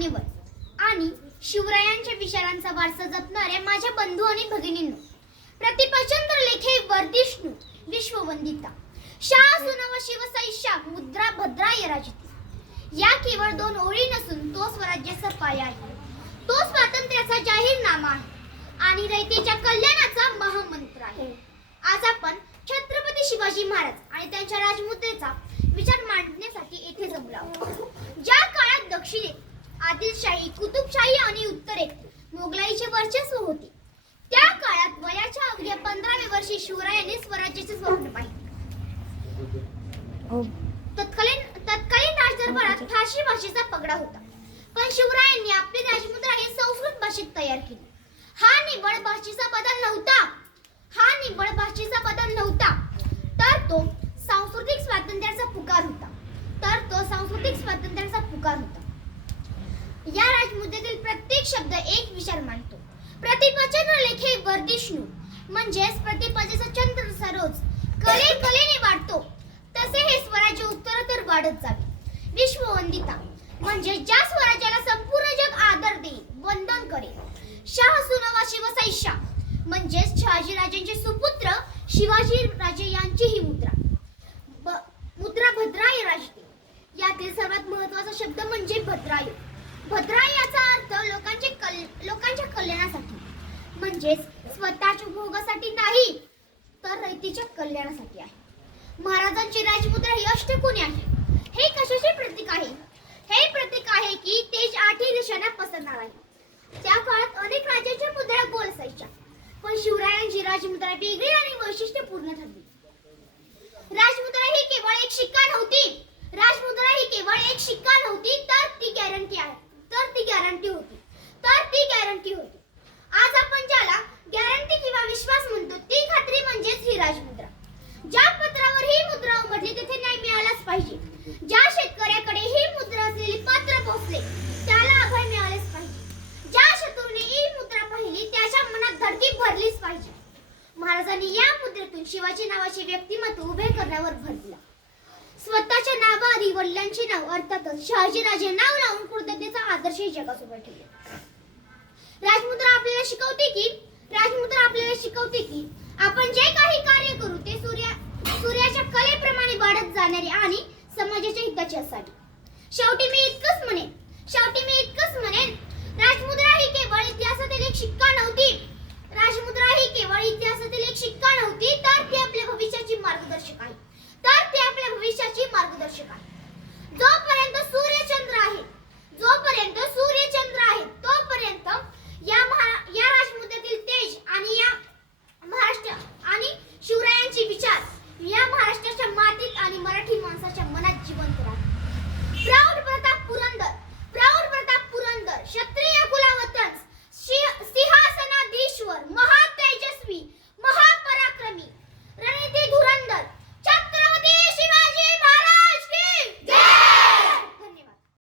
मान्यवर आणि शिवरायांच्या विचारांचा वारसा जपणाऱ्या माझ्या बंधू आणि भगिनींनो, प्रतिभाचंद्र लेखे वर्धिष्णू विश्ववंदिता शाह सुनव शिवसैषा मुद्रा भद्राय राजती। या केवळ दोन ओळी नसून तो स्वराज्याचा पाया आहे, तो स्वातंत्र्याचा जाहीरनामा आहे आणि रयतेच्या कल्याणाचा महामंत्र आहे। आज आपण छत्रपती शिवाजी महाराज आणि त्यांच्या राजमुद्रेचा विचार मांडण्यासाठी येथे जमलो आहोत। ज्या काळात दक्षिणेत आदिलशाही, कुतुबशाही आणि उत्तरेत मोगलाईचे वर्चस्व होते, त्या काळात वयाच्या अवघ्या 15व्या वर्षी शिवरायांनी स्वराज्याचे स्वप्न पाहिले। तत्कालीन राजदरबारात फारसी भाषेचा पगडा होता, पण शिवरायांनी आपली राजमुद्रा ही संस्कृत भाषेत तयार केली। हा निव्वळ भाषेचा बदल नव्हता, तर तो सांस्कृतिक स्वातंत्र्याचा पुकार होता। या राजमुद्रेतील प्रत्येक शब्द एक विचार मांडतो। प्रतिभाचंद्र लेखे वर्धिष्णू म्हणजेच प्रतिभाचा चंद्र सरोज कलेने वाढतो, तसे हे स्वराज्य उत्तरोत्तर वाढत जावे। विश्ववंदिता म्हणजे ज्या स्वराज्याला संपूर्ण जग आदर देईल, वंदन करेल। शाह सुनवा शिवसैषा म्हणजे शहाजीराजांचे सुपुत्र शिवाजी राजे यांची ही मुद्रा भद्राय राजते। यातील सर्वात महत्त्वाचा शब्द म्हणजे भद्राय। भद्राय याचा अर्थ लोकांच्या कल्याणासाठी, म्हणजेच स्वतःच्या भोगासाठी नाही, तर रयतेच्या कल्याणासाठी आहे। महाराजांची राजमुद्रा ही अष्टकोनी आहे। हे कशाचे प्रतीक आहे? हे प्रतीक आहे की तेज आठी दिशांना पसरणार आहे। त्या काळात अनेक राजांच्या मुद्रा गोल असायच्या, पण शिवरायांची राजमुद्रा वेगळी आणि वैशिष्ट्यपूर्ण ठरली। राजमुद्रा ही केवळ एक शिक्का नव्हती, तर ती गॅरंटी होती। आज आपण ज्याला गॅरंटी किंवा विश्वास म्हणतो, ती खात्री म्हणजेच ही राजमुद्रा। ज्या पत्रावर ही मुद्रा उमटली तिथे न्याय मिळालाच पाहिजे। ज्या शेतकऱ्याकडे ही मुद्रा असलेली पत्र पोहोचले त्याला अभय मिळालेच पाहिजे। ज्या शत्रूने ही मुद्रा पाहिली त्याच्या मनात धडकी भरलीच पाहिजे। महाराजांनी या मुद्रेतून शिवाजी नावाचे व्यक्तिमत्व उभे करण्यावर भर दिला। स्वतःच्या नावाआधी वडिलांचे नाव अर्थातच शहाजीराजे नाव लावून कृतज्ञतेचा आदर्श जगासमोर ठेवला। राजमुद्रा आपल्याला शिकवते की आपण जे काही कार्य करू ते सूर्याच्या कलेप्रमाणे वाढत जाणारे आणि समाजाच्या हिताचे असावे। शेवटी मी इतकंच म्हणेन